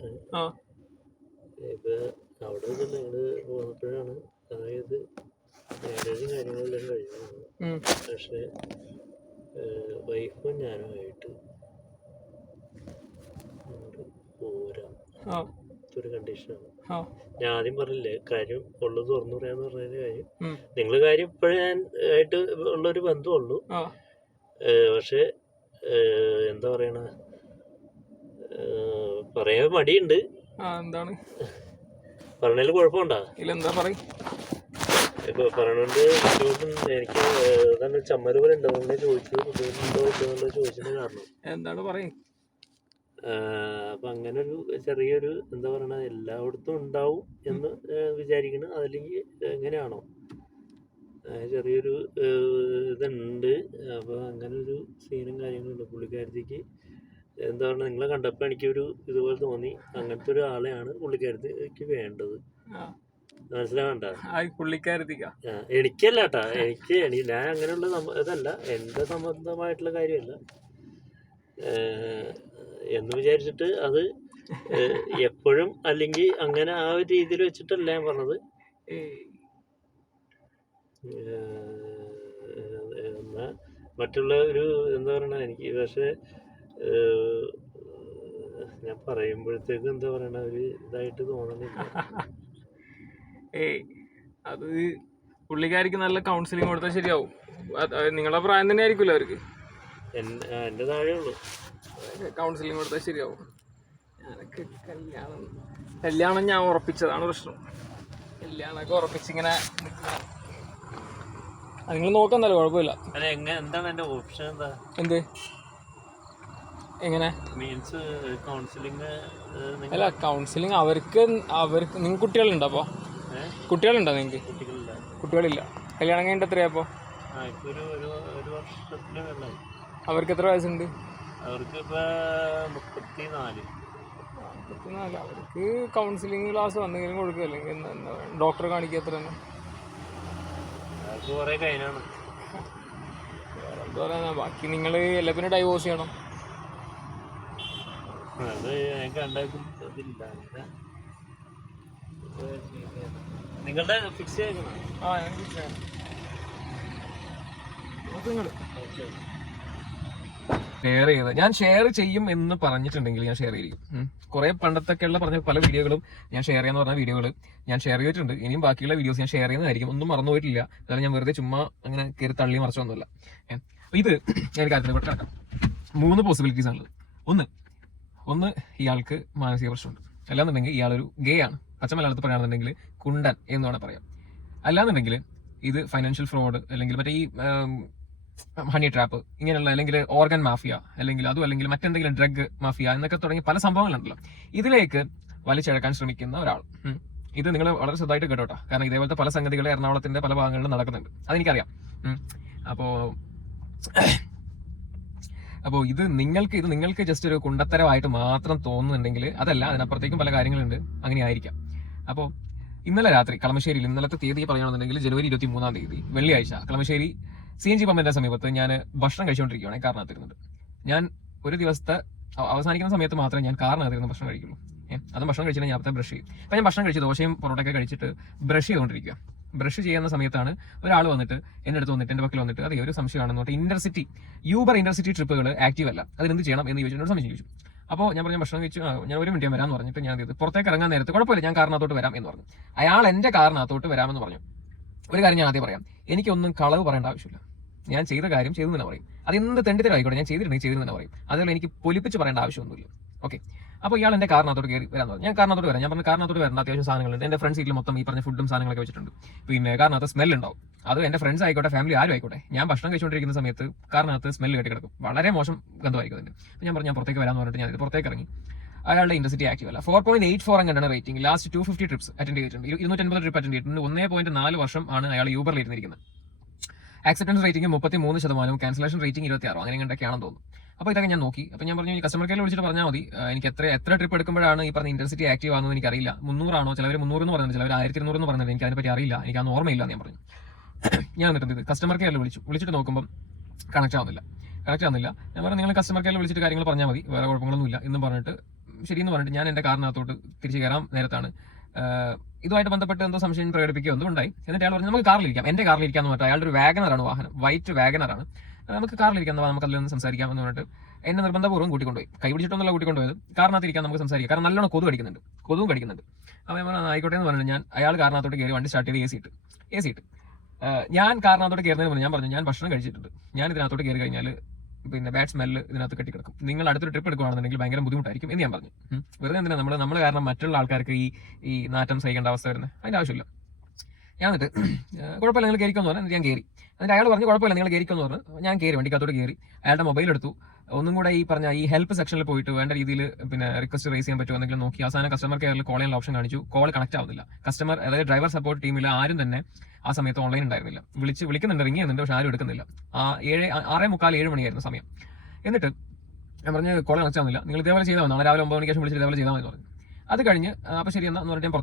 പറഞ്ഞിട്ട് ഇപ്പൊ അവിടെ ഞങ്ങള് പോന്നപ്പോഴാണ് അതായത് മാരേജും കാര്യങ്ങളെല്ലാം കഴിഞ്ഞു. പക്ഷെ വൈഫും ഞാനുമായിട്ട് പോരാ ഒരു കണ്ടീഷനാണ്. ഞാൻ ആദ്യം പറഞ്ഞില്ലേ കാര്യം ഉള്ളത് തുറന്നു പറയാന്ന് പറഞ്ഞതിന്റെ കാര്യം. നിങ്ങള് കാര്യം ഇപ്പോഴും ഞാൻ ആയിട്ട് ഉള്ളൊരു ബന്ധമുള്ളൂ. പക്ഷെ എന്താ പറയണ പറയാൻ മടിയുണ്ട്. എന്താണ് പറഞ്ഞതിൽ കുഴപ്പമുണ്ടാ? എന്താ പറയും ഇപ്പൊ പറഞ്ഞോണ്ട് എനിക്ക് തന്നെ ചമ്മല് പോലെ ഉണ്ട്. അതുകൊണ്ട് ചോദിച്ചത് ബുദ്ധിമുട്ടുണ്ടോ ഇല്ലെന്നുള്ള ചോദിച്ചതിന്റെ കാരണം എന്താണ് പറയും. അപ്പൊ അങ്ങനെ ഒരു ചെറിയൊരു എന്താ പറയണ എല്ലായിടത്തും ഉണ്ടാവും എന്ന് വിചാരിക്കണം. അതല്ലെങ്കിൽ എങ്ങനെയാണോ ചെറിയൊരു ഇതുണ്ട്. അപ്പൊ അങ്ങനെ ഒരു സീനും കാര്യങ്ങളുണ്ട്. പുള്ളിക്കാരത്തിക്ക് എന്താ പറയുക നിങ്ങളെ കണ്ടപ്പോ എനിക്കൊരു ഇതുപോലെ തോന്നി. അങ്ങനത്തെ ഒരു ആളെയാണ് പുള്ളിക്കാരത്തിക്ക് വേണ്ടത്. മനസ്സിലാവണ്ട? എനിക്കല്ല കേട്ടാ, ഞാൻ അങ്ങനെയുള്ള ഇതല്ല, എന്റെ സംബന്ധമായിട്ടുള്ള കാര്യമല്ല എന്ന് വിചാരിച്ചിട്ട് അത് എപ്പോഴും അല്ലെങ്കിൽ അങ്ങനെ ആ ഒരു രീതിയിൽ വെച്ചിട്ടല്ല ഞാൻ പറഞ്ഞത്. എന്നാ മറ്റുള്ള ഒരു എന്താ പറയണ എനിക്ക് പക്ഷെ ഞാൻ പറയുമ്പോഴത്തേക്ക് എന്താ പറയണ ഒരു ഇതായിട്ട് തോന്നണില്ല. അത് പുള്ളിക്കാരിക്ക് നല്ല കൗൺസിലിംഗ് കൊടുത്താൽ ശരിയാവും. നിങ്ങളുടെ പ്രായം തന്നെ ആയിരിക്കുമല്ലോ അവർക്ക്. എന്റെ താഴെ ഉള്ളു. കൗൺസിലിംഗ് കൊടുത്താൽ ശരിയാവും. ഞാനൊക്കെ കല്യാണം ഞാൻ ഉറപ്പിച്ചതാണ് പ്രശ്നം. കല്യാണമൊക്കെ ഉറപ്പിച്ചിങ്ങനെ നിങ്ങൾ നോക്കാന്നല്ലോ കുഴപ്പമില്ല. എന്താണ് എന്റെ ഓപ്ഷൻ? എന്താ എന്ത് എങ്ങനെ മീൻസ് കൗൺസിലിംഗ്? അല്ല കൗൺസിലിംഗ് അവർക്ക് നിങ്ങൾക്ക് കുട്ടികളുണ്ടോ? അപ്പോൾ കുട്ടികളുണ്ടോ നിങ്ങൾക്ക്? കുട്ടികളില്ല. കല്യാണം കഴിഞ്ഞിട്ട് എത്രയാ? അപ്പോൾ അവർക്ക് എത്ര വയസ്സുണ്ട്? അവർക്ക് 34. അവർക്ക് കൗൺസിലിംഗ് ക്ലാസ് വന്നെങ്കിലും കൊടുക്കുക, അല്ലെങ്കിൽ ഡോക്ടറെ കാണിക്കുക. അത്ര തന്നെ. എന്താ പറയാ, ബാക്കി നിങ്ങൾ എല്ലാത്തിനും ഡൈവോഴ്സ് ചെയ്യണം. നിങ്ങളുടെ ഫിക്സ് ചെയ്യണം. ഷെയർ ചെയ്ത് ഞാൻ ഷെയർ ചെയ്യും എന്ന് പറഞ്ഞിട്ടുണ്ടെങ്കിൽ ഞാൻ ഷെയർ ചെയ്യും. കുറെ പണ്ടത്തൊക്കെയുള്ള പറഞ്ഞ പല വീഡിയോകളും ഞാൻ ഷെയർ ചെയ്യാന്ന് പറഞ്ഞ വീഡിയോകൾ ഞാൻ ഷെയർ ചെയ്തിട്ടുണ്ട്. ഇനിയും ബാക്കിയുള്ള വീഡിയോസ് ഞാൻ ഷെയർ ചെയ്യുന്നതായിരിക്കും. ഒന്നും മറന്നുപോയിട്ടില്ല. അതായത് ഞാൻ വെറുതെ ചുമ്മാ അങ്ങനെ കയറി തള്ളി മറിച്ചൊന്നുമില്ല. ഇത് ഞാൻ കാര്യത്തിലോട്ട് കിടക്കാം. 3 പോസിബിലിറ്റീസ് ആണുള്ളത്. ഒന്ന് ഇയാൾക്ക് മാനസിക പ്രശ്നമുണ്ട്. അല്ലാന്നുണ്ടെങ്കിൽ ഇയാളൊരു ഗേ ആണ്. പച്ച മലയാളത്തിൽ പറയുകയാണെന്നുണ്ടെങ്കിൽ കുണ്ടൻ എന്ന് വേണം പറയാം. അല്ലാന്നുണ്ടെങ്കിൽ ഇത് ഫൈനാൻഷ്യൽ ഫ്രോഡ്, അല്ലെങ്കിൽ മറ്റേ ഈ ഹണി ട്രാപ്പ് ഇങ്ങനെയുള്ള, അല്ലെങ്കിൽ ഓർഗൻ മാഫിയ, അല്ലെങ്കിൽ മറ്റെന്തെങ്കിലും ഡ്രഗ് മാഫിയ എന്നൊക്കെ തുടങ്ങി പല സംഭവങ്ങളുണ്ടല്ലോ. ഇതിലേക്ക് വലിച്ചിഴക്കാൻ ശ്രമിക്കുന്ന ഒരാൾ. ഇത് നിങ്ങൾ വളരെ ശ്രദ്ധമായിട്ട് കേട്ടോട്ടോ. കാരണം ഇതേപോലത്തെ പല സംഗതികൾ എറണാകുളത്തിന്റെ പല ഭാഗങ്ങളിലും നടക്കുന്നുണ്ട്. അതെനിക്കറിയാം. അപ്പോൾ ഇത് നിങ്ങൾക്ക് ജസ്റ്റ് ഒരു കുണ്ടത്തരമായിട്ട് മാത്രം തോന്നുന്നുണ്ടെങ്കിൽ അതല്ല, അതിനപ്പുറത്തേക്കും പല കാര്യങ്ങളുണ്ട്. അങ്ങനെ ആയിരിക്കാം. അപ്പോൾ ഇന്നലെ രാത്രി കളമശ്ശേരിയിൽ, ഇന്നലത്തെ തീയതി പറയുകയാണെന്നുണ്ടെങ്കിൽ ജനുവരി 23-ാം തീയതി വെള്ളിയാഴ്ച, കളമശ്ശേരി CNG പമ്പിന്റെ സമീപത്ത് ഞാൻ ഭക്ഷണം കഴിച്ചുകൊണ്ടിരിക്കുകയാണ്. കാറിനകത്തിരുന്നത്. ഞാൻ ഒരു ദിവസത്തെ അവസാനിക്കുന്ന സമയത്ത് മാത്രമേ ഞാൻ കാറിനകത്തിരുന്ന് ഭക്ഷണം കഴിക്കുള്ളൂ. അതും ഭക്ഷണം കഴിച്ചിട്ട് ഞാൻ ബ്രഷ് ചെയ്യും. അപ്പം ഞാൻ ഭക്ഷണം കഴിച്ച് ദോശയും പൊറോട്ടയൊക്കെ കഴിച്ചിട്ട് ബ്രഷ് ചെയ്തുകൊണ്ടിരിക്കുക. ബ്രഷ് ചെയ്യുന്ന സമയത്താണ് ഒരാൾ വന്നിട്ട് എൻ്റെ അടുത്ത് വന്നിട്ട് എൻ്റെ പക്കൽ വന്നിട്ട് അതേ ഒരു സംശയമാണെന്ന് പറഞ്ഞിട്ട് യൂബർ ഇന്റർസിറ്റി ട്രിപ്പുകൾ ആക്റ്റീവ് അല്ല, അതിനെന്ത് ചെയ്യണം എന്ന് ചോദിച്ചു. എന്നോട് സംശയം ചോദിച്ചു. അപ്പോൾ ഞാൻ പറഞ്ഞു ഭക്ഷണം കഴിച്ചു, ഞാൻ 1 മിനിറ്റ് വരാമെന്ന് പറഞ്ഞിട്ട് ഞാൻ ഇത് പുറത്തേക്ക് ഇറങ്ങാൻ നേരത്ത് കുഴപ്പമില്ല ഞാൻ കാറിനകത്തോട്ട് വരാം എന്ന് പറഞ്ഞു. അയാൾ എൻ്റെ കാറിനകത്തോട്ട് വരാമെന്ന് പറഞ്ഞു. ഒരു കാര്യം ഞാൻ ആദ്യം പറയാം, എനിക്കൊന്നും കളവ് പറയേണ്ട ആവശ്യമില്ല. ഞാൻ ചെയ്ത കാര്യം ചെയ്തു തന്നെ പറയും. അതെന്ത് തെണ്ടിത്തരമായിക്കോട്ടെ, ഞാൻ ചെയ്തിട്ടുണ്ടെങ്കിൽ ചെയ്തു തന്നെ പറയും. അതുപോലെ എനിക്ക് പൊലിപ്പിച്ച് പറയേണ്ട ആവശ്യമൊന്നുമില്ല. ഓക്കെ. അപ്പോൾ ഇയാൾ എൻ്റെ കാറിനകത്തോട്ട് കയറി വരാമെന്ന് പറഞ്ഞു. ഞാൻ കാറിനകത്തോട്ട് വരാം. ഞാൻ പറഞ്ഞു കാറിനകത്തോട്ട് വരേണ്ട അത്യാവശ്യം സാധനങ്ങളുണ്ട്. എൻ്റെ ഫ്രണ്ട് സീറ്റിൽ മൊത്തം ഈ പറഞ്ഞ ഫുഡും സാധനങ്ങളൊക്കെ വെച്ചിട്ടുണ്ട്. പിന്നെ കാറിനകത്ത് സ്മെൽ ഉണ്ടാവും. അത് എൻ്റെ ഫ്രണ്ട്സ് ആയിക്കോട്ടെ, ഫാമിലി ആരും ആയിക്കോട്ടെ, ഞാൻ ഭക്ഷണം കഴിച്ചുകൊണ്ടിരിക്കുന്ന സമയത്ത് കാറിനകത്ത് സ്മെല്ല് കെട്ടി കിടക്കും. വളരെ മോശം ഗന്ധമായിരിക്കും അതിൻ്റെ. അപ്പോൾ ഞാൻ പറഞ്ഞു ഞാൻ പുറത്തേക്ക് വരാമെന്ന് പറഞ്ഞിട്ട് ഞാൻ ഇത് പുറത്തേക്ക് ഇറങ്ങി. അയാളുടെ ഇന്റർസിറ്റി ആക്റ്റീവ് അല്ല. 4.84 അങ്ങനെയാണ് റേറ്റിംഗ്. ലാസ്റ്റ് 250 ട്രിപ്സ് അറ്റൻഡ് ചെയ്തിട്ടുണ്ട്. 280 ട്രിപ്പ് അറ്റൻഡ് ചെയ്തിട്ടുണ്ട്. 1.4 വർഷം ആണ് അയാൾ യൂബറിൽ ഇരുന്നിരിക്കുന്നത്. ആക്സെപ്റ്റൻസ് റേറ്റിംഗ് 33%, ക്യാൻസലേഷൻ റേറ്റിംഗ് 26, അങ്ങനെ എന്തൊക്കെയാണെന്ന് തോന്നുന്നു. അപ്പോൾ ഇതൊക്കെ ഞാൻ നോക്കി. അപ്പോൾ ഞാൻ പറഞ്ഞു ഈ കസ്റ്റമർ കെയറിൽ വിളിച്ചിട്ട് പറഞ്ഞാൽ മതി, എനിക്ക് എത്ര ട്രിപ്പ് എടുക്കുമ്പോഴാണ് ഈ പറഞ്ഞ ഇന്റർസിറ്റി ആക്റ്റീവ് ആണെന്ന് എനിക്കറിയില്ല. 300 ആണോ, ചിലവർ 300 എന്ന് പറയുന്നത്, ചിലവർ 1200 എന്ന് പറയുന്നത്, എനിക്ക് അതിനെപ്പറ്റി അറിയില്ല, എനിക്കതൊന്നും ഓർമ്മയില്ല എന്ന് ഞാൻ പറഞ്ഞു. ഞാൻ എന്നിട്ട് കസ്റ്റമർ കെയറിൽ വിളിച്ചിട്ട് നോക്കുമ്പോൾ കണക്ട് ആവുന്നില്ല. ഞാൻ പറഞ്ഞു നിങ്ങൾ കസ്റ്റമർ കെയറിൽ വിളിച്ചിട്ട് കാര്യങ്ങൾ പറഞ്ഞാൽ മതി, വേറെ കുഴപ്പങ്ങളൊന്നുമില്ല എന്നും പറഞ്ഞിട്ട് ശരിയെന്ന് പറഞ്ഞിട്ട് ഞാൻ എൻ്റെ കാറിനകത്തോട്ട് തിരിച്ചു കയറാൻ നേരത്താണ് ഇതുമായിട്ട് ബന്ധപ്പെട്ട് എന്തോ സംശയം പ്രകടിപ്പിക്കുകയോ എന്തോ ഉണ്ടായി. എന്നിട്ട് അയാൾ പറഞ്ഞു നമുക്ക് കാറിലിരിക്കാം, എൻ്റെ കാറിലിരിക്കാന്ന് പറഞ്ഞിട്ട് അയാളുടെ ഒരു വാഗനറാണ് വാഹനം, വൈറ്റ് വാഗനറാണ്, നമുക്ക് കാറിലിരിക്കാൻ നമുക്ക് അതിൽ നിന്ന് സംസാരിക്കാം എന്ന് പറഞ്ഞിട്ട് എന്നെ നിർബന്ധപൂർവ്വം കൂട്ടിക്കൊണ്ടുപോയി. കൈ പിടിച്ചിട്ടൊന്നുമല്ല കൂട്ടിക്കൊണ്ടുപോയത്, കാറിനകത്ത് ഇരിക്കാൻ നമുക്ക് സംസാരിക്കാം, കാരണം നല്ലോണം കൊതു കടിക്കുന്നുണ്ട്, കൊതുവും കടിക്കുന്നുണ്ട്. അപ്പോൾ ഞാൻ പറഞ്ഞു ആയിക്കോട്ടെ എന്ന് പറഞ്ഞിട്ട് ഞാൻ അയാൾ കാറിനകത്തോട്ട് കയറി വണ്ടി സ്റ്റാർട്ട് ചെയ്ത് എ സി ഇട്ട് ഞാൻ കാറിനകത്തോട്ട് കയറുന്നതിന് മുന്നേ ഞാൻ പറഞ്ഞു ഞാൻ ഭക്ഷണം കഴിച്ചിട്ടുണ്ട്, ഞാൻ ഇതിനകത്തോട്ട് കയറി കഴിഞ്ഞാൽ പിന്നെ ബാഡ് സ്മെല്ല് ഇതിനകത്ത് കെട്ടിക്കിടക്കും, നിങ്ങൾ അടുത്തൊരു ട്രിപ്പ് എടുക്കുകയാണെന്നുണ്ടെങ്കിൽ ഭയങ്കര ബുദ്ധിമുട്ടായിരിക്കും എന്ന് ഞാൻ പറഞ്ഞു. വെറുതെ എന്തിനാ നമ്മൾ കാരണം മറ്റുള്ള ആൾക്കാർക്ക് ഈ നാറ്റം സഹിക്കേണ്ട അവസ്ഥ വരുന്നത്, അതിൻ്റെ ആവശ്യമില്ല. ഞാൻ എന്നിട്ട് കുഴപ്പമില്ല നിങ്ങൾ കയറിക്കുമെന്ന് പറഞ്ഞു. ഞാൻ കയറി. എന്നിട്ട് അയാൾ പറഞ്ഞു കുഴപ്പമില്ല നിങ്ങൾ കയറിക്കുമെന്ന് പറഞ്ഞു. ഞാൻ കയറി, വണ്ടിക്കകത്തോട്ട് കയറി, അയാളുടെ മൊബൈൽ എടുത്തു, ഒന്നും കൂടെ ഈ പറഞ്ഞ ഈ ഹെൽപ്പ് സെക്ഷനിൽ പോയിട്ട് വേണ്ട രീതിയിൽ പിന്നെ റിക്വസ്റ്റ് റേസ് ചെയ്യാൻ പറ്റുമോ എന്തെങ്കിലും നോക്കി അവസാനം കസ്റ്റമർ കെയറിൽ കോൾ ചെയ്യാനുള്ള ഓപ്ഷൻ കാണിച്ചു. കോൾ കണക്ട് ആവുന്നില്ല. കസ്റ്റമർ അതായത് ഡ്രൈവർ സപ്പോർട്ട് ടീമിൽ ആരും തന്നെ ആ സമയത്ത് ഓൺലൈൻ ഉണ്ടായിരുന്നില്ല. വിളിക്കുന്നുണ്ട്, റിങ് ചെയ്യുന്നുണ്ട്, പക്ഷെ ആരും എടുക്കുന്നില്ല. 6:45 7 മണിയായിരുന്നു സമയം. എന്നിട്ട് ഞാൻ പറഞ്ഞ് കോൾ കണക്ട് ആവുന്നില്ല, നിങ്ങൾ ഇതേപോലെ ചെയ്താൽ മതി, നാളെ രാവിലെ 9 മണിക്ക് ശേഷം വിളിച്ചിട്ട് ഇതേപോലെ ചെയ്താൽ മതി പറഞ്ഞു. അത് കഴിഞ്ഞ് അപ്പോൾ ശരി എന്ന് പറഞ്ഞിട്ട് ഞാൻ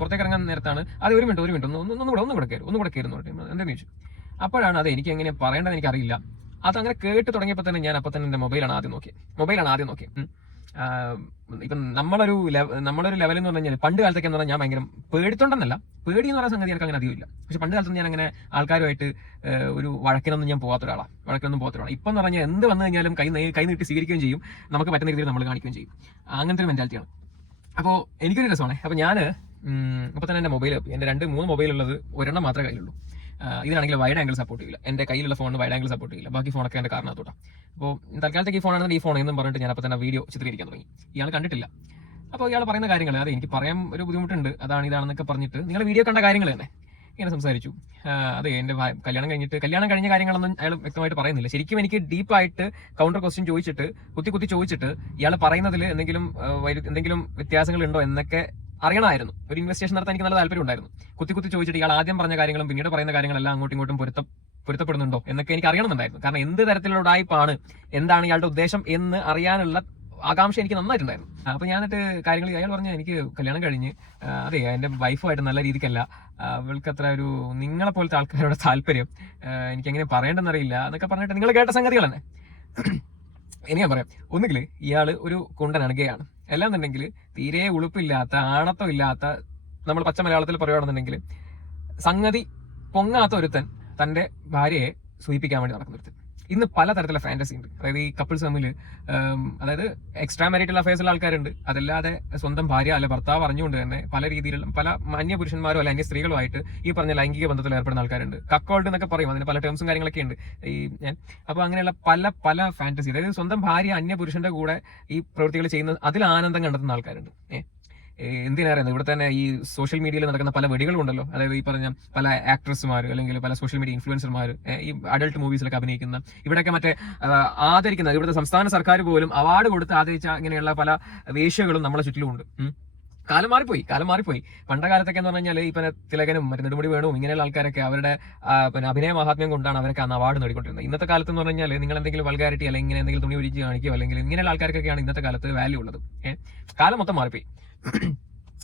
പുറത്തേക്ക് ഇറങ്ങാൻ നേരത്താണ് അത് ഒരു മിനിറ്റ് ഒന്നും കൂടെ കയറുന്നു പറഞ്ഞു. എന്താണെന്ന് ചോദിച്ചു. അപ്പോഴാണ് അത് എനിക്ക് എങ്ങനെ പറയേണ്ടത് എനിക്കറിയില്ല. അതങ്ങനെ കേട്ട് തുടങ്ങിയപ്പോൾ തന്നെ ഞാൻ അപ്പം തന്നെ എൻ്റെ മൊബൈലാണ് ആദ്യം നോക്കിയത്. ഇപ്പം നമ്മളൊരു ലെവൽ എന്ന് പറഞ്ഞു കഴിഞ്ഞാൽ പണ്ട് കാലത്തൊക്കെ എന്ന് പറഞ്ഞാൽ ഞാൻ ഭയങ്കര പേടിത്തോണ്ടെന്നല്ല, പേടി എന്ന് പറയുന്ന സംഗതി എനിക്ക് അങ്ങനെ അധികമില്ല. പക്ഷെ പണ്ട് കാലത്ത് ഞാൻ അങ്ങനെ ആൾക്കാരുമായിട്ട് ഒരു വഴക്കിനൊന്നും ഞാൻ പോകാത്ത ഒരാളാണ്. ഇപ്പം എന്ന് പറഞ്ഞാൽ എന്ത് വന്നു കഴിഞ്ഞാലും കൈ നീട്ടി സ്വീകരിക്കുകയും ചെയ്യും, നമുക്ക് പറ്റുന്ന രീതിയിൽ നമ്മൾ കാണിക്കുകയും ചെയ്യും. അങ്ങനത്തെ ഒരു മെന്റാലിറ്റിയാണ്. അപ്പോൾ എനിക്കൊരു രസമാണ്. അപ്പോൾ ഞാൻ അപ്പോൾ തന്നെ എൻ്റെ മൊബൈൽ, എൻ്റെ 2-3 മൊബൈലുള്ളത് ഒരെണ്ണം മാത്രമേ കയ്യിലുള്ളൂ. ഇതിനാണെങ്കിൽ വൈഡ് ആംഗിൾ സപ്പോർട്ട് ചെയ്യില്ല. എൻ്റെ കയ്യിലുള്ള ഫോണിന് വൈഡ് ആംഗിൾ സപ്പോർട്ട് ചെയ്യില്ല. ബാക്കി ഫോണൊക്കെ എൻ്റെ കാറിനകത്തോട്ടാണ്. അപ്പോൾ തൽക്കാലത്തേക്ക് ഈ ഫോണാണെന്ന് ഈ ഫോൺ എന്നും പറഞ്ഞിട്ട് ഞാൻ അപ്പോൾ തന്നെ വീഡിയോ ചിത്രീകരിക്കാൻ തുടങ്ങി. ഇയാൾ കണ്ടിട്ടില്ല. അപ്പോൾ ഇയാൾ പറയുന്ന കാര്യങ്ങൾ അത് എനിക്ക് പറയാൻ ഒരു ബുദ്ധിമുട്ടുണ്ട്, ഇതാണെന്നൊക്കെ പറഞ്ഞിട്ട് നിങ്ങൾ വീഡിയോ കണ്ട കാര്യങ്ങൾ തന്നെ ഇങ്ങനെ സംസാരിച്ചു. അതെ, എൻ്റെ കല്യാണം കഴിഞ്ഞ കാര്യങ്ങളൊന്നും അയാൾ വ്യക്തമായിട്ട് പറയുന്നില്ല. ശരിക്കും എനിക്ക് ഡീപ്പായിട്ട് കൗണ്ടർ ക്വസ്റ്റ്യൻ ചോദിച്ചിട്ട് കുത്തി ചോദിച്ചിട്ട് ഇയാൾ പറയുന്നതിൽ എന്തെങ്കിലും വ്യത്യാസങ്ങൾ ഉണ്ടോ എന്നൊക്കെ അറിയണമായിരുന്നു. ഒരു ഇൻവെസ്റ്റിഗേഷൻ നടത്താൻ എനിക്ക് നല്ല താല്പര്യം ഉണ്ടായിരുന്നു. കുത്തി ചോദിച്ചിട്ട് ഇയാൾ ആദ്യം പറഞ്ഞ കാര്യങ്ങളും പിന്നീട് പറയുന്ന കാര്യങ്ങളെല്ലാം അങ്ങോട്ടും ഇങ്ങോട്ടും പൊരുത്തപ്പെടുന്നുണ്ടോ എന്നൊക്കെ എനിക്ക് അറിയണമെന്നുണ്ടായിരുന്നു. കാരണം എന്ത് തരത്തിലുള്ള ഉഡായിപ്പാണ്, എന്താണ് ഇയാളുടെ ഉദ്ദേശം എന്ന് അറിയാനുള്ള ആകാംക്ഷ എനിക്ക് നന്നായിട്ടുണ്ടായിരുന്നു. അപ്പോൾ ഞാൻ എന്നിട്ട് കാര്യങ്ങൾ അയാൾ പറഞ്ഞു എനിക്ക് കല്യാണം കഴിഞ്ഞ് അതെ എൻ്റെ വൈഫുമായിട്ട് നല്ല രീതിക്കല്ല, അവൾക്ക് അത്ര ഒരു നിങ്ങളെ പോലത്തെ ആൾക്കാരോട് താല്പര്യം, എനിക്കെങ്ങനെ പറയേണ്ടെന്നറിയില്ല എന്നൊക്കെ പറഞ്ഞിട്ട് നിങ്ങൾ കേട്ട സംഗതികൾ തന്നെ. ഇനി ഞാൻ പറയാം, ഒന്നുകിൽ ഇയാൾ ഒരു കുണ്ടനാണ്, ഗേ ആണ്, അല്ലാന്നുണ്ടെങ്കിൽ തീരെ ഉളുപ്പില്ലാത്ത ആണത്തം ഇല്ലാത്ത, നമ്മൾ പച്ച മലയാളത്തിൽ പറയുകയാണെന്നുണ്ടെങ്കിൽ സംഗതി പൊങ്ങാത്ത ഒരുത്തൻ തൻ്റെ ഭാര്യയെ സൂചിപ്പിക്കാൻ വേണ്ടി നടക്കുന്ന ഒരുത്തൻ. ഇന്ന് പലതരത്തിലുള്ള ഫാന്റസി ഉണ്ട്. അതായത് ഈ കപ്പിൾസ് തമ്മിൽ അതായത് എക്സ്ട്രാ മാരിറ്റൽ അഫയേഴ്സുള്ള ആൾക്കാരുണ്ട്, അതല്ലാതെ സ്വന്തം ഭാര്യ അല്ലെ ഭർത്താവ് അറിഞ്ഞുകൊണ്ട് തന്നെ പല രീതിയിലുള്ള പല അന്യ പുരുഷന്മാരോ അല്ലെ അന്യ സ്ത്രീകളുമായിട്ട് ഈ പറഞ്ഞ ലൈംഗിക ബന്ധത്തിൽ ഏർപ്പെടുന്ന ആൾക്കാരുണ്ട്. കക്കോൾഡ് എന്നൊക്കെ പറയും, അതിന് പല ടേംസും കാര്യങ്ങളൊക്കെ ഉണ്ട്. അപ്പോൾ അങ്ങനെയുള്ള പല ഫാന്റസി, അതായത് സ്വന്തം ഭാര്യ അന്യ പുരുഷന്റെ കൂടെ ഈ പ്രവൃത്തികൾ ചെയ്യുന്ന അതിൽ ആനന്ദം കണ്ടെത്തുന്ന ആൾക്കാരുണ്ട്. എന്തിനറിയാം, ഇവിടെ തന്നെ ഈ സോഷ്യൽ മീഡിയയിൽ നടക്കുന്ന പല വെടികളും ഉണ്ടല്ലോ. അതായത് ഈ പറഞ്ഞ പല ആക്ട്രസ്മാർ അല്ലെങ്കിൽ പല സോഷ്യൽ മീഡിയ ഇൻഫ്ലുവൻസർമാർ ഈ അഡൾട്ട് മൂവീസിലൊക്കെ അഭിനയിക്കുന്ന, ഇവിടെയൊക്കെ മറ്റേ ആദരിക്കുന്ന, ഇവിടുത്തെ സംസ്ഥാന സർക്കാർ പോലും അവാർഡ് കൊടുത്ത് ആദരിച്ച ഇങ്ങനെയുള്ള പല വേശ്യകളും നമ്മളെ ചുറ്റിലുമുണ്ട്. കാലം മാറിപ്പോയി. പണ്ട കാലത്തൊക്കെ എന്ന് പറഞ്ഞു കഴിഞ്ഞാൽ ഈ പിന്നെ തിലകനും മറ്റേ നെടുമുടി വേണുവും ഇങ്ങനെയുള്ള ആൾക്കാരൊക്കെ അവരുടെ പിന്നെ അഭിനയ മഹാത്മ്യം കൊണ്ടാണ് അവരൊക്കെ അന്ന് അവാർഡ് നേടിക്കൊണ്ടിരുന്നത്. ഇന്നത്തെ കാലത്ത് എന്ന് പറഞ്ഞു കഴിഞ്ഞാൽ നിങ്ങൾ എന്തെങ്കിലും വൾഗാരിറ്റി അല്ലെങ്കിൽ ഇങ്ങനെ എന്തെങ്കിലും തുണി ഉരിച്ച് കാണിക്കുകയോ അല്ലെങ്കിൽ ഇങ്ങനെയുള്ള ആൾക്കാർക്കൊക്കെയാണ് ഇന്നത്തെ കാലത്ത് വാല്യൂ ഉള്ളത്. കാലം മൊത്തം മാറിപ്പോയി.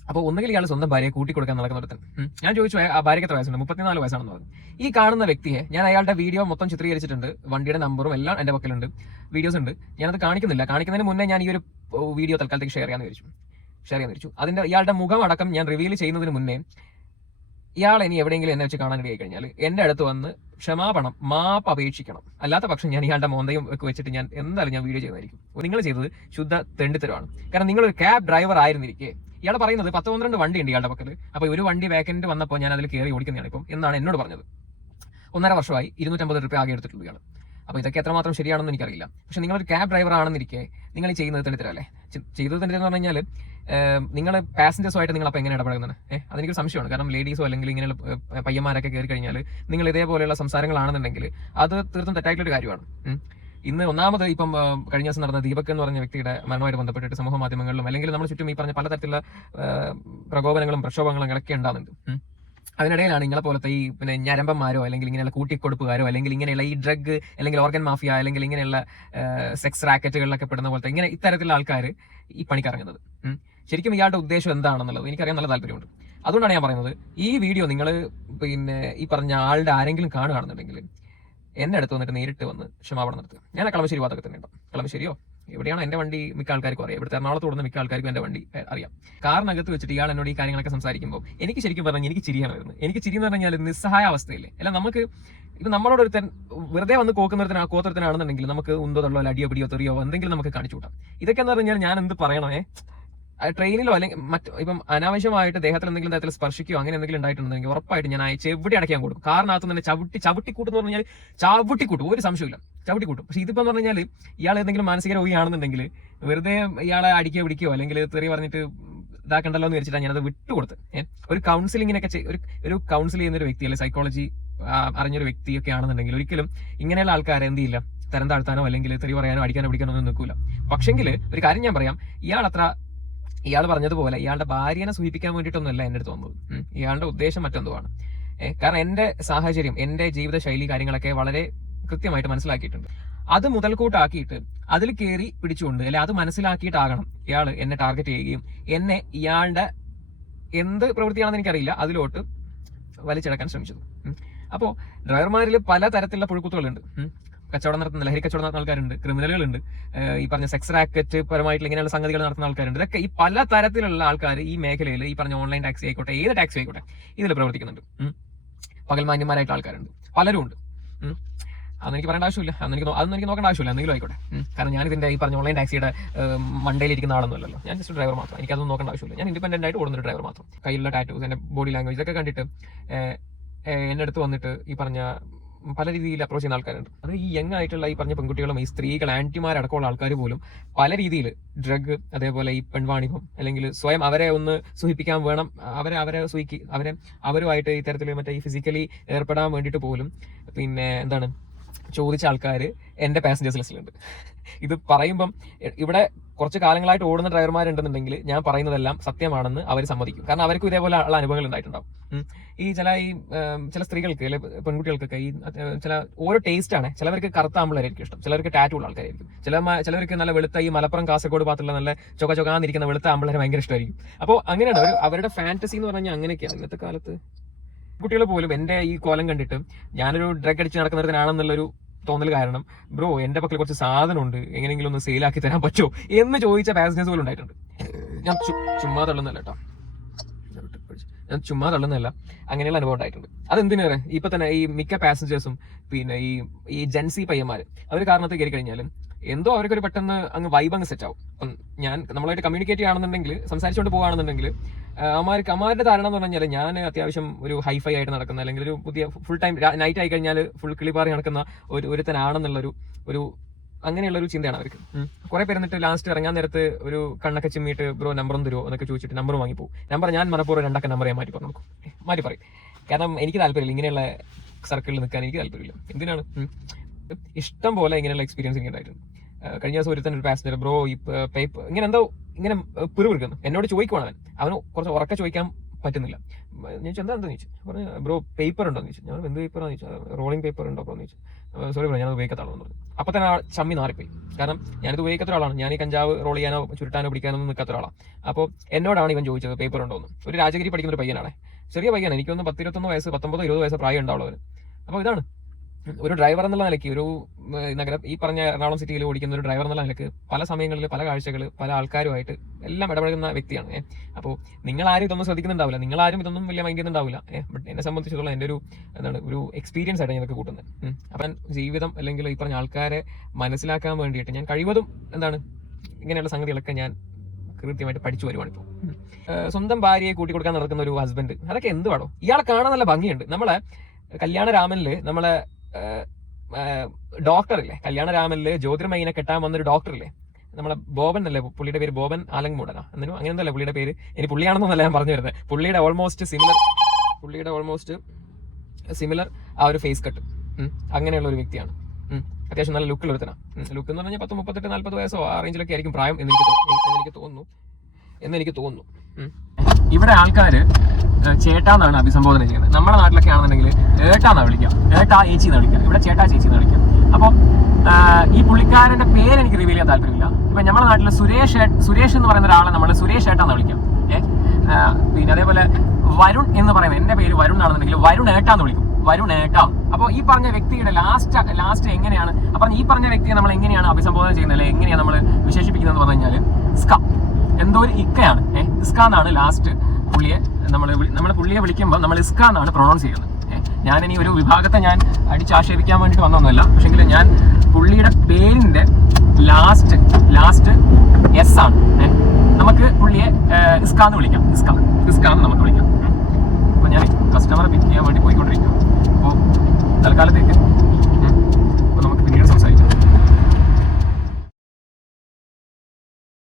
അപ്പോൾ ഒന്നുകിൽ ഇയാൾ സ്വന്തം ഭാര്യയെ കൂട്ടിക്കൊടുക്കാൻ നടക്കുന്നിടത്ത് ഞാൻ ചോദിച്ചു ആ ഭാര്യയ്ക്ക് എത്ര വയസ്സുണ്ട്, 34 വയസ്സാണെന്ന് പറഞ്ഞു. ഈ കാണുന്ന വ്യക്തിയെ ഞാൻ അയാളുടെ വീഡിയോ മൊത്തം ചിത്രീകരിച്ചിട്ടുണ്ട്, വണ്ടിയുടെ നമ്പറും എല്ലാം എൻ്റെ പക്കലുണ്ട്, വീഡിയോസ് ഉണ്ട്. ഞാനത് കാണിക്കുന്നതിന് മുന്നേ ഞാൻ ഈ ഒരു വീഡിയോ തൽക്കാലത്തേക്ക് ഷെയർ ചെയ്യാന്ന് വിചാരിച്ചു. അതിന്റെ ഇയാളുടെ മുഖം അടക്കം ഞാൻ റിവീൽ ചെയ്യുന്നതിന് മുന്നേ ഇയാൾ ഇനി എവിടെയെങ്കിലും എന്നെ വെച്ച് കാണാൻ ഇടയായി കഴിഞ്ഞാൽ എൻ്റെ അടുത്ത് വന്ന് മാപ്പ് അപേക്ഷിക്കണം. അല്ലാത്ത പക്ഷം ഞാൻ ഇയാളുടെ മോന്തയും ഒക്കെ വെച്ചിട്ട് ഞാൻ എന്തായാലും വീഡിയോ ചെയ്യുന്നതായിരിക്കും. നിങ്ങൾ ചെയ്തത് ശുദ്ധ തെണ്ടിത്തരമാണ്. കാരണം നിങ്ങളൊരു ക്യാബ് ഡ്രൈവർ ആയിരുന്നിരിക്കെ ഇയാൾ പറയുന്നത് 10-12 വണ്ടി ഉണ്ട് ഇയാളുടെ പക്കൽ. അപ്പോൾ ഒരു വണ്ടി വേക്കൻറ്റ് വന്നപ്പോൾ ഞാൻ അതിൽ കയറി ഓടിക്കുന്നതാണ് ഇപ്പം എന്നാണ് എന്നോട് പറഞ്ഞത്. 1.5 വർഷമായി 250 രൂപ ആകെ എടുത്തിട്ടുള്ളൂ ഇയാൾ. അപ്പോൾ ഇതൊക്കെ എത്രമാത്രം ശരിയാണെന്ന് എനിക്കറിയില്ല. പക്ഷെ നിങ്ങളൊരു ക്യാബ് ഡ്രൈവർ ആണെന്നിരിക്കെ നിങ്ങൾ ഈ ചെയ്യുന്നത് തെണ്ടിത്തരല്ലേ. ചെയ്തത് തെണ്ടിത്തരം എന്ന് പറഞ്ഞാൽ നിങ്ങൾ പാസഞ്ചേഴ്സുമായിട്ട് നിങ്ങൾ അപ്പോൾ എങ്ങനെ ഇടപെടുന്നത്? അതെനിക്കൊരു സംശയമാണ്. കാരണം ലേഡീസോ അല്ലെങ്കിൽ ഇങ്ങനെയുള്ള പയ്യന്മാരൊക്കെ കയറി കഴിഞ്ഞാൽ നിങ്ങൾ ഇതേപോലെയുള്ള സംസാരങ്ങളാണെന്നുണ്ടെങ്കിൽ അത് തീർത്തും തെറ്റായിട്ടുള്ളൊരു കാര്യമാണ്. ഇന്ന് ഒന്നാമത് ഇപ്പം കഴിഞ്ഞ ദിവസം നടന്ന ദീപക് എന്ന് പറഞ്ഞ വ്യക്തിയുടെ മരണവുമായിട്ട് ബന്ധപ്പെട്ടിട്ട് സമൂഹ മാധ്യമങ്ങളിലും അല്ലെങ്കിൽ നമ്മുടെ ചുറ്റും ഈ പറഞ്ഞ പലതരത്തിലുള്ള പ്രകോപനങ്ങളും പ്രക്ഷോഭങ്ങളും ഒക്കെ ഉണ്ടാകുന്നുണ്ട്. അതിനിടയിലാണ് നിങ്ങളെ പോലത്തെ ഈ പിന്നെ ഞരമ്പന്മാരോ അല്ലെങ്കിൽ ഇങ്ങനെയുള്ള കൂട്ടിക്കൊടുപ്പുകാരോ അല്ലെങ്കിൽ ഇങ്ങനെയുള്ള ഈ ഡ്രഗ് അല്ലെങ്കിൽ ഓർഗൻ മാഫിയ അല്ലെങ്കിൽ ഇങ്ങനെയുള്ള സെക്സ് റാക്കറ്റുകളിലൊക്കെ പെടുന്ന പോലത്തെ ഇത്തരത്തിലുള്ള ആൾക്കാർ ഈ പണിക്കിറങ്ങുന്നത്. ശരിക്കും ഇയാളുടെ ഉദ്ദേശം എന്താണെന്നുള്ളത് എനിക്കറിയാൻ നല്ല താല്പര്യമുണ്ട്. അതുകൊണ്ടാണ് ഞാൻ പറയുന്നത്, ഈ വീഡിയോ നിങ്ങൾ പിന്നെ ഈ പറഞ്ഞ ആളുടെ ആരെങ്കിലും കാണുകയാണെന്നുണ്ടെങ്കിൽ എന്നെ അടുത്ത് വന്നിട്ട് നേരിട്ട് വന്ന് ക്ഷമാപണം നടത്തുക. ഞാൻ കളമശ്ശേരി ഭാഗത്തൊക്കെ തന്നെ ഉണ്ടാവും. കളമശ്ശേരിയോ എവിടെയാണ് എൻ്റെ വണ്ടി മിക്ക ആൾക്കാർക്കും അറിയാം. ഇവിടുത്തെ എറണാകുളത്ത് ഓടുന്ന മിക്ക ആൾക്കാർക്കും എൻ്റെ വണ്ടി അറിയാം. കാറിനകത്ത് വെച്ചിട്ട് ഇയാൾ എന്നോട് ഈ കാര്യങ്ങളൊക്കെ സംസാരിക്കുമ്പോൾ എനിക്ക് ശരിക്കും പറഞ്ഞാൽ എനിക്ക് ചിരിയാണ് വരുന്നത്. എനിക്ക് ചിരി എന്ന് പറഞ്ഞാൽ നിസ്സഹായ അവസ്ഥയില്ലേ. അല്ല, നമുക്ക് ഇപ്പം നമ്മളോട് ഒരുത്തൻ വെറുതെ വന്ന് കോത്തൊരുത്തനാണെന്നുണ്ടെങ്കിൽ നമുക്ക് ഉന്തോ തള്ളോ അടിയോ പിടിയോ തെറിയോ എന്തെങ്കിലും നമുക്ക് കാണിച്ചു കൂട്ടാം. ഇതൊക്കെ എന്ന് പറഞ്ഞാൽ ഞാൻ എന്ത് പറയണേ, ട്രെയിനിലോ അല്ലെങ്കിൽ ഇപ്പം അനാവശ്യമായിട്ട് ദേഹത്തിൽ എന്തെങ്കിലും തരത്തിൽ സ്പർശിക്കുകയോ അങ്ങനെ എന്തെങ്കിലും ഉണ്ടായിട്ടുണ്ടെങ്കിൽ ഉറപ്പായിട്ട് ഞാൻ ചെവിടി അടയ്ക്കാൻ കൊടുക്കും. കാറിനകത്ത് തന്നെ ചവിട്ടിക്കൂട്ടെന്ന് പറഞ്ഞാൽ ചവിട്ടിക്കൂട്ടും, ഒരു സംശയമില്ല, ചവിട്ടിക്കൂട്ടും. പക്ഷെ ഇതിപ്പോ എന്ന് പറഞ്ഞാൽ ഇയാൾ ഏതെങ്കിലും മാനസിക രോഗിയാണെന്നുണ്ടെങ്കിൽ വെറുതെ ഇയാളെ അടിക്കുകയോ പിടിക്കുകയോ അല്ലെങ്കിൽ തെറി പറഞ്ഞിട്ട് ഇതാക്കണ്ടല്ലോ എന്ന് വെച്ചിട്ടാണ് ഞാനത് വിട്ടുകൊടുത്ത്. ഒരു കൗൺസിലിങ്ങിനൊക്കെ ഒരു കൗൺസിൽ ചെയ്യുന്ന ഒരു വ്യക്തി അല്ലെങ്കിൽ സൈക്കോളജി അറിഞ്ഞൊരു വ്യക്തിയൊക്കെ ആണെന്നുണ്ടെങ്കിൽ ഒരിക്കലും ഇങ്ങനെയുള്ള ആൾക്കാരെ എന്ത് ചെയ്യില്ല, തരം താഴ്ത്താനോ അല്ലെങ്കിൽ തെറി പറയാനോ അടിക്കാനോ പിടിക്കാനോ ഒന്നും നിൽക്കൂല. പക്ഷെങ്കിൽ ഒരു കാര്യം ഞാൻ പറയാം, ഇയാൾ പറഞ്ഞതുപോലെ ഇയാളുടെ ഭാര്യനെ സൂചിപ്പിക്കാൻ വേണ്ടിയിട്ടൊന്നുമല്ല എൻ്റെ അടുത്ത് വന്നത്. ഇയാളുടെ ഉദ്ദേശം മറ്റെന്തോ ആണ്. കാരണം എൻ്റെ സാഹചര്യം, എൻ്റെ ജീവിത ശൈലി കാര്യങ്ങളൊക്കെ വളരെ കൃത്യമായിട്ട് മനസ്സിലാക്കിയിട്ടുണ്ട്. അത് മുതൽക്കൂട്ടാക്കിയിട്ട് അതിൽ കയറി പിടിച്ചുകൊണ്ട് അല്ലെ അത് മനസ്സിലാക്കിയിട്ടാകണം ഇയാൾ എന്നെ ടാർഗറ്റ് ചെയ്യുകയും എന്നെ ഇയാളുടെ എന്ത് പ്രവൃത്തിയാണെന്ന് എനിക്കറിയില്ല അതിലോട്ട് വലിച്ചിടക്കാൻ ശ്രമിച്ചത്. അപ്പോൾ ഡ്രൈവർമാരിൽ പല തരത്തിലുള്ള പുഴുക്കുത്തുകളുണ്ട്. കച്ചവടം നടത്തുന്ന ലഹരി കച്ചവടം നടത്തുന്ന ആൾക്കാരുണ്ട്, ക്രിമിനലുകളുണ്ട്, ഈ പറഞ്ഞ സെക്സ് റാക്കറ്റ് പരമായിട്ടുള്ള ഇങ്ങനെയുള്ള സംഗതികൾ നടത്തുന്ന ആൾക്കാരുണ്ട്. ഇതൊക്കെ ഈ പല തരത്തിലുള്ള ആൾക്കാർ ഈ മേഖലയിൽ ഈ പറഞ്ഞ ഓൺലൈൻ ടാക്സി ആയിക്കോട്ടെ ഏത് ടാക്സി ആയിക്കോട്ടെ ഇതിൽ പ്രവർത്തിക്കുന്നുണ്ട്. പകൽമാന്യന്മാരായിട്ടുള്ള ആൾക്കാരുണ്ട്, പലരും ഉണ്ട്. അതെനിക്ക് പറയേണ്ട ആവശ്യമില്ല, അതൊന്നും എനിക്ക് നോക്കേണ്ട ആവശ്യമില്ല, എന്തെങ്കിലും ആയിക്കോട്ടെ. കാരണം ഞാൻ ഇതിന്റെ ഈ പറഞ്ഞ ഓൺലൈൻ ടാക്സിയുടെ മണ്ടയിലിരിക്കുന്ന ആളൊന്നുമല്ലല്ലോ. ഞാൻ ജസ്റ്റ് ഡ്രൈവർ മാത്രം, എനിക്കതൊന്നും നോക്കേണ്ട ആവശ്യമില്ല. ഞാൻ ഇൻഡിപെൻഡന്റ് ആയിട്ട് ഓടുന്ന ഒരു ഡ്രൈവർ മാത്രം. കയ്യിലുള്ള ടാറ്റൂസ്, എന്റെ ബോഡി ലാംഗ്വേജ് ഇതൊക്കെ കണ്ടിട്ട് എന്റെ അടുത്ത് വന്നിട്ട് ഈ പറഞ്ഞ പല രീതിയിൽ അപ്രോച്ച് ചെയ്യുന്ന ആൾക്കാരുണ്ട്. അത് ഈ യങ് ആയിട്ടുള്ള ഈ പറഞ്ഞ പെൺകുട്ടികളും ഈ സ്ത്രീകൾ ആന്റിമാരടക്കമുള്ള ആൾക്കാർ പോലും പല രീതിയിൽ ഡ്രഗ്, അതേപോലെ ഈ പെൺവാണിഭം അല്ലെങ്കിൽ സ്വയം അവരെ ഒന്ന് സൂചിപ്പിക്കാൻ വേണം, അവരുമായിട്ട് ഇത്തരത്തിൽ മറ്റേ ഈ ഫിസിക്കലി ഏർപ്പെടാൻ വേണ്ടിയിട്ട് പോലും പിന്നെ എന്താണ് ചോദിച്ച ആൾക്കാർ എൻ്റെ പാസഞ്ചേഴ്സ് ലിസ്റ്റിലുണ്ട്. ഇത് പറയുമ്പം ഇവിടെ കുറച്ച് കാലങ്ങളായിട്ട് ഓടുന്ന ഡ്രൈവർമാരുണ്ടെന്നുണ്ടെങ്കിൽ ഞാൻ പറയുന്നതെല്ലാം സത്യമാണെന്ന് അവർ സമ്മതിക്കും. കാരണം അവർക്കും ഇതേപോലെ ഉള്ള അനുഭവങ്ങൾ ഉണ്ടായിട്ടുണ്ടാവും. ഈ ചില സ്ത്രീകൾക്ക് അല്ലെങ്കിൽ പെൺകുട്ടികൾക്കൊക്കെ ഈ ചില ഓരോ ടേസ്റ്റ് ആണ്. ചിലവർക്ക് കറുത്ത ആമ്പിളായിരിക്കും ഇഷ്ടം, ചിലവർക്ക് ടാറ്റൂ ഉള്ള ആൾക്കാരായിരിക്കും, ചിലവർക്ക് നല്ല വെളുത്ത ഈ മലപ്പുറം കാസർഗോഡ് ഭാഗത്തുള്ള നല്ല ചൊകാന്നിരിക്കുന്ന വെളുത്ത ആമ്പിളരെ ഭയങ്കര ഇഷ്ടമായിരിക്കും. അപ്പോൾ അങ്ങനെയാണ് അവരുടെ ഫാന്റസി എന്ന് പറഞ്ഞാൽ അങ്ങനെയൊക്കെയാണ് ഇന്നത്തെ കാലത്ത്. കുട്ടികൾ പോലും എൻ്റെ ഈ കോലം കണ്ടിട്ട് ഞാനൊരു ഡ്രഗ് അടിച്ച് നടക്കുന്നവരനാണെന്നുള്ളൊരു തോന്നൽ കാരണം ബ്രോ എൻ്റെ പക്കൽ കുറച്ച് സാധനമുണ്ട്, എങ്ങനെയെങ്കിലും ഒന്ന് സെയിലാക്കി തരാൻ പറ്റുമോ എന്ന് ചോദിച്ച പാസഞ്ചേഴ്സ് പോലും ഉണ്ടായിട്ടുണ്ട്. ഞാൻ ചുമ്മാ തള്ളുന്നല്ല കേട്ടോ, ഞാൻ ചുമ്മാ തള്ളുന്നല്ല, അങ്ങനെയുള്ള അനുഭവം ഉണ്ടായിട്ടുണ്ട്. അതെന്തിനേറെ ഇപ്പൊ തന്നെ ഈ മിക്ക പാസഞ്ചേഴ്സും പിന്നെ ഈ ജെൻസി പയ്യന്മാര് അവർ കാരണത്തിൽ കയറി കഴിഞ്ഞാലും എന്തോ അവർക്കൊരു പെട്ടെന്ന് അങ്ങ് വൈബ് അങ്ങ് സെറ്റ് ആവും. അപ്പം നമ്മളായിട്ട് കമ്മ്യൂണിക്കേറ്റ് ചെയ്യുകയാണെന്നുണ്ടെങ്കിൽ, സംസാരിച്ചുകൊണ്ട് പോകുകയാണെന്നുണ്ടെങ്കിൽ അമാരുടെ ധാരണ എന്ന് പറഞ്ഞാൽ ഞാൻ അത്യാവശ്യം ഒരു ഹൈഫൈ ആയിട്ട് നടക്കുന്ന അല്ലെങ്കിൽ ഒരു പുതിയ ഫുൾ ടൈം നൈറ്റ് ആയി കഴിഞ്ഞാൽ ഫുൾ കിളിപാറി നടക്കുന്ന ഒരുത്തനാണെന്നുള്ളൊരു അങ്ങനെയുള്ളൊരു ചിന്തയാണ് അവർക്ക്. കുറെ പേര് എന്നിട്ട് ലാസ്റ്റ് ഇറങ്ങാൻ നേരത്ത് ഒരു കണ്ണൊക്കെ ചിമ്മിയിട്ട് ബ്രോ നമ്പറും തരുമോ എന്നൊക്കെ ചോദിച്ചിട്ട് നമ്പർ വാങ്ങിപ്പോകും. നമ്പർ ഞാൻ മനഃപൂർവ്വം 2 നമ്പർ ഞാൻ മാറ്റി പറഞ്ഞു കൊടുക്കും, മാറ്റി പറയും. കാരണം എനിക്ക് താല്പര്യമില്ല ഇങ്ങനെയുള്ള സർക്കിളിൽ നിൽക്കാൻ, എനിക്ക് താല്പര്യമില്ല. എന്തിനാണ്? ഇഷ്ടം പോലെ ഇങ്ങനെയുള്ള എക്സ്പീരിയൻസ് എനിക്ക് ഉണ്ടായിട്ടുണ്ട്. കഴിഞ്ഞ ദിവസം ഒരുത്തൻ ഒരു പാസഞ്ചർ ബ്രോ ഈ പേപ്പർ ഇങ്ങനെ പിറുപിറുക്കുന്നു എന്നോട് ചോദിക്കുവാണ്. അവന് കുറച്ച് ഉറക്കെ ചോദിക്കാൻ പറ്റുന്നില്ല. ഞാൻ ചോദിച്ചു എന്താ ചോദിച്ചു, പറഞ്ഞു ബ്രോ പേപ്പർ ഉണ്ടോ എന്ന് ചോദിച്ചു. ഞാൻ എന്ത് പേപ്പറാന്ന് ചോദിച്ചു, റോളിംഗ് പേപ്പർ ഉണ്ടോ എന്ന് ചോദിച്ചു. സോറി ബ്രോ, ഞാൻ ഉപയോഗിക്കാത്ത ആളെന്ന് പറഞ്ഞു. അപ്പൊ തന്നെ ആ ചമ്മി നാറിപ്പോയി. കാരണം ഞാനിത് ഉപയോഗിക്കാത്ത ഒരാളാണ്, ഞാൻ ഈ കഞ്ചാവ് റോൾ ചെയ്യാനോ ചുരുട്ടാനോ പിടിക്കാനോ ഒന്നും നിൽക്കാത്ത ഒരാളാണ്. അപ്പോൾ എന്നോടാണ് ഇവൻ ചോദിച്ചത് പേപ്പർ ഉണ്ടോ എന്ന്. ഒരു രാജഗിരി പഠിക്കുന്ന ഒരു പയ്യനാണ്, ചെറിയ പയ്യനാണ്, എനിക്കൊന്ന് 10-21 വയസ്സ് 19-20 വയസ്സ് പ്രായം ഉണ്ടാവുള്ളവന്. അപ്പോൾ ഇതാണ് ഒരു ഡ്രൈവർ എന്നുള്ള നിലയ്ക്ക്, ഒരു ഈ പറഞ്ഞ എറണാകുളം സിറ്റിയിൽ ഓടിക്കുന്ന ഒരു ഡ്രൈവർ എന്നുള്ള നിലയ്ക്ക് പല സമയങ്ങളിൽ പല കാഴ്ചകൾ പല ആൾക്കാരുമായിട്ട് എല്ലാം ഇടപഴകുന്ന വ്യക്തിയാണ്. അപ്പോൾ നിങ്ങളാരും ഇതൊന്നും ശ്രദ്ധിക്കുന്നുണ്ടാവില്ല, നിങ്ങളാരും ഇതൊന്നും വലിയ മൈൻഡ് ചെയ്യുന്നുണ്ടാവില്ല. ബട്ട് എന്നെ സംബന്ധിച്ചിടത്തോളം എൻ്റെ ഒരു എക്സ്പീരിയൻസ് ആയിട്ട് ഞങ്ങൾക്ക് കൂട്ടുന്നത്. അപ്പം ജീവിതം അല്ലെങ്കിൽ ഈ പറഞ്ഞ ആൾക്കാരെ മനസ്സിലാക്കാൻ വേണ്ടിയിട്ട് ഞാൻ കഴിവതും ഇങ്ങനെയുള്ള സംഗതികളൊക്കെ ഞാൻ കൃത്യമായിട്ട് പഠിച്ചു വരുവാണ്. ഇപ്പോൾ സ്വന്തം ഭാര്യയെ കൂട്ടിക്കൊടുക്കാൻ നടക്കുന്ന ഒരു ഹസ്ബൻഡ്, അതൊക്കെ എന്ത് വേണോ. ഇയാളെ കാണാൻ നല്ല ഭംഗിയുണ്ട്. നമ്മളെ കല്യാണരാമനില് നമ്മളെ ഡോക്ടറില്ലേ, കല്യാണരാമനില് ജ്യോതിർമയിനെ കെട്ടാൻ വന്നൊരു ഡോക്ടറില്ലേ, നമ്മളെ ബോബൻ അല്ലേ, പുള്ളിയുടെ പേര് ബോബൻ ആലങ്മൂടനാ എന്നിനും അങ്ങനെ എന്തല്ലേ പുള്ളിയുടെ പേര്, ഇനി പുള്ളിയാണെന്നല്ല ഞാൻ പറഞ്ഞു വരുന്നത്. പുള്ളിയുടെ ഓൾമോസ്റ്റ് സിമിലർ ആ ഒരു ഫേസ് കട്ട്, അങ്ങനെയുള്ള ഒരു വ്യക്തിയാണ്. അത്യാവശ്യം നല്ല ലുക്കുള്ള ഒരുത്തനാ. ലുക്ക് എന്ന് പറഞ്ഞാൽ 10-38-40 വയസ്സോ ആ റേഞ്ചിലൊക്കെ ആയിരിക്കും പ്രായം എന്നെനിക്ക് തോന്നുന്നു. ഇവിടെ ആൾക്കാര് ചേട്ടാന്നാണ് അഭിസംബോധന ചെയ്യുന്നത്. നമ്മുടെ നാട്ടിലൊക്കെ ആണെന്നുണ്ടെങ്കിൽ ഏട്ടാന്നാണ് വിളിക്കാം, ഏട്ടാ ചേച്ചി എന്ന് വിളിക്കാം. ഇവിടെ ചേട്ടാ ചേച്ചി എന്ന് വിളിക്കാം. അപ്പോൾ ഈ പുള്ളിക്കാരന്റെ പേര് എനിക്ക് റിവീൽ ചെയ്യാൻ താല്പര്യമില്ല. ഇപ്പൊ നമ്മുടെ നാട്ടിൽ സുരേഷ് എന്ന് പറയുന്ന ഒരാളെ നമ്മൾ സുരേഷ് ഏട്ടാന്ന് വിളിക്കാം. പിന്നെ അതേപോലെ വരുൺ എന്ന് പറയുന്നത്, എന്റെ പേര് വരുൺ ആണെന്നുണ്ടെങ്കിൽ വരുൺ ഏട്ടാന്ന് വിളിക്കും. വരുണേട്ടാ. അപ്പോൾ ഈ പറഞ്ഞ വ്യക്തിയുടെ ലാസ്റ്റ് എങ്ങനെയാണ്, അപ്പം ഈ പറഞ്ഞ വ്യക്തിയെ നമ്മൾ എങ്ങനെയാണ് അഭിസംബോധന ചെയ്യുന്നത്, അല്ലെങ്കിൽ എങ്ങനെയാണ് നമ്മൾ വിശേഷിപ്പിക്കുന്നത് എന്ന് പറഞ്ഞു കഴിഞ്ഞാൽ ഇസ്ക, എന്തോ ഒരു ഇക്കയാണ്. ഇസ്ക എന്നാണ് ലാസ്റ്റ് പുള്ളിയെ നമ്മൾ പുള്ളിയെ വിളിക്കുമ്പോൾ നമ്മൾ ഇസ്ക എന്നാണ് പ്രൊണൗൺസ് ചെയ്യുന്നത്. ഞാനിനി ഒരു വിഭാഗത്തെ ഞാൻ അടിച്ചാക്ഷേപിക്കാൻ വേണ്ടിയിട്ട് വന്നൊന്നുമല്ല. പക്ഷെങ്കിൽ ഞാൻ പുള്ളിയുടെ പേരിൻ്റെ ലാസ്റ്റ് എസ് ആണ്. നമുക്ക് പുള്ളിയെ ഇസ്ക എന്ന് വിളിക്കാം. ഇസ്ക എന്ന് നമുക്ക് വിളിക്കാം. അപ്പോൾ ഞാൻ കസ്റ്റമറെ പിക്ക് ചെയ്യാൻ വേണ്ടി പോയിക്കൊണ്ടിരിക്കും. അപ്പോൾ തൽക്കാലത്ത്